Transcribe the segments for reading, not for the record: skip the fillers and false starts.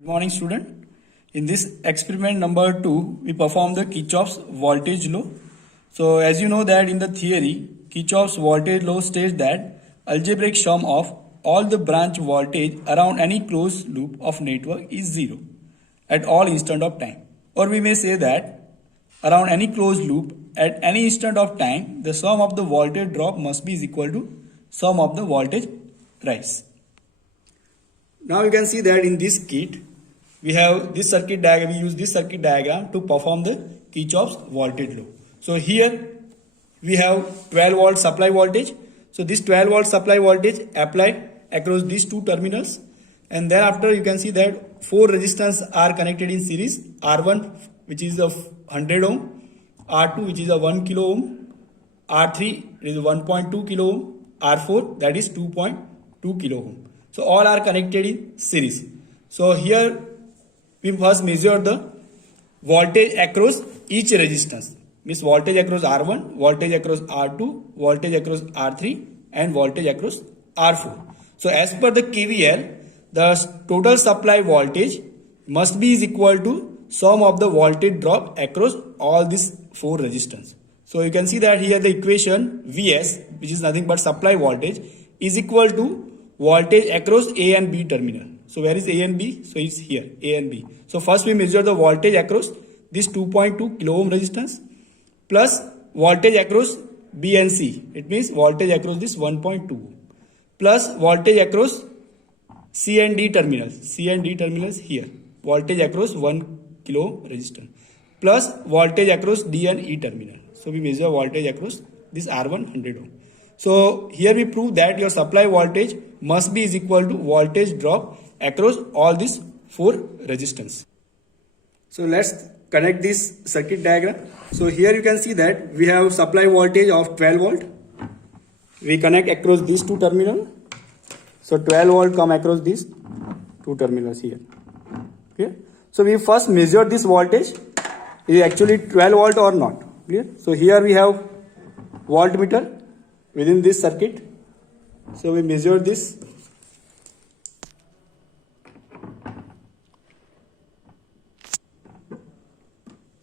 Good morning, student. In this experiment number 2, we perform the Kirchhoff's voltage law. So as you know that in the theory, Kirchhoff's voltage law states that algebraic sum of all the branch voltage around any closed loop of network is 0 at all instant of time. Or we may say that around any closed loop at any instant of time, the sum of the voltage drop must be is equal to sum of the voltage rise. Now you can see that in this kit, we have this circuit diagram, we use this circuit diagram to perform the Kirchhoff's voltage law. So here we have 12 volt supply voltage. So this 12 volt supply voltage applied across these two terminals, and thereafter you can see that 4 resistors are connected in series, R1 which is of 100 ohm, R2 which is a 1 kilo ohm, R3 is 1.2 kilo ohm, R4 that is 2.2 kilo ohm. So all are connected in series. So here we first measure the voltage across each resistance. Means voltage across R1, voltage across R2, voltage across R3 and voltage across R4. So as per the KVL, the total supply voltage must be is equal to sum of the voltage drop across all these 4 resistors. So you can see that here the equation Vs, which is nothing but supply voltage, is equal to voltage across A and B terminal. So where is A and B? So it's here, A and B. So first we measure the voltage across this 2.2 kilo ohm resistance plus voltage across B and C. It means voltage across this 1.2 plus voltage across C and D terminals. C and D terminals here. Voltage across 1 kilo ohm resistance plus voltage across D and E terminal. So we measure voltage across this R1 100 ohm. So here we prove that your supply voltage must be is equal to voltage drop across all these 4 resistors. So let's connect this circuit diagram. So here you can see that we have supply voltage of 12 volt. We connect across these 2 terminals. So 12 volt come across these 2 terminals here. Okay. So we first measure this voltage. Is actually 12 volt or not? Clear? So here we have voltmeter within this circuit. So we measure this.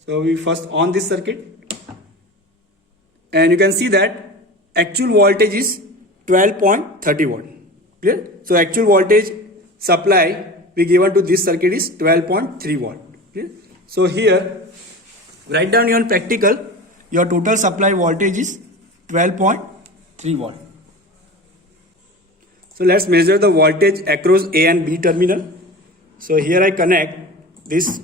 So we first on this circuit, and you can see that actual voltage is 12.30 volt. Clear? So actual voltage supply we given to this circuit is 12.3 volt. Clear? So here write down your practical, your total supply voltage is 12.3 volt. So let's measure the voltage across A and B terminal. So here I connect this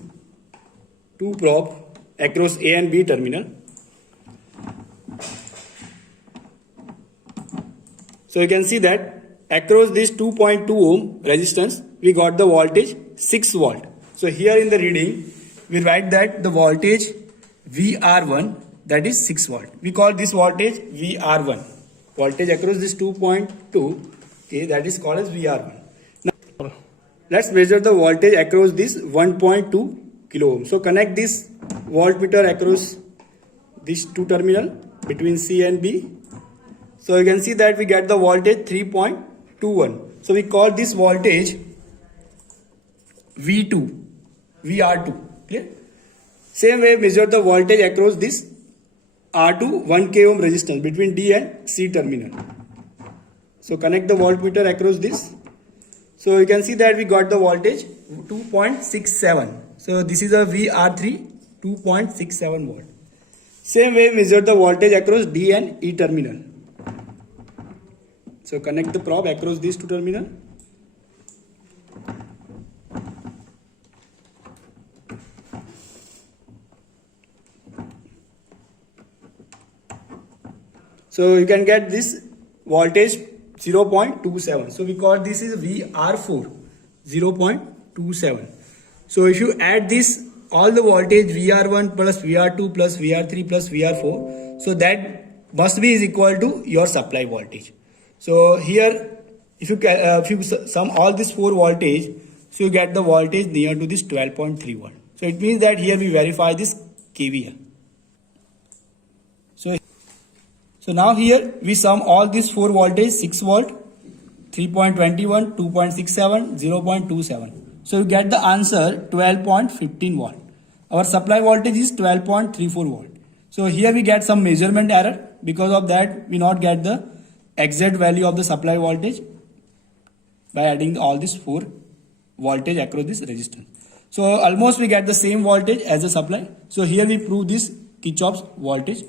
2 probe across A and B terminal. So you can see that across this 2.2 ohm resistance we got the voltage 6 volt. So here in the reading we write that the voltage VR1 that is 6 volt. We call this voltage VR1. Voltage across this 2.2, okay, that is called as VR1. Now let's measure the voltage across this 1.2 kilo ohm. So connect this voltmeter across these 2 terminal between C and B. So you can see that we get the voltage 3.21. So we call this voltage V2, VR2. Clear? Same way measure the voltage across this R2 1k ohm resistance between D and C terminal. So connect the voltmeter across this. So you can see that we got the voltage 2.67. So this is a VR3 2.67 volt. Same way measure the voltage across D and E terminal. So connect the probe across these 2 terminals. So you can get this voltage 0.27. So we call this is VR4 0.27. So if you add this all the voltage VR1 plus VR2 plus VR3 plus VR4, so that must be is equal to your supply voltage. So here if you sum all these 4 voltage, so you get the voltage near to this 12.3 volt. So it means that here we verify this KVL. So now here we sum all these 4 voltage 6 volt, 3.21, 2.67, 0.27. So you get the answer 12.15 volt. Our supply voltage is 12.34 volt. So here we get some measurement error. Because of that, we not get the exact value of the supply voltage by adding all these 4 voltage across this resistance. So almost we get the same voltage as the supply. So here we prove this Kirchhoff's voltage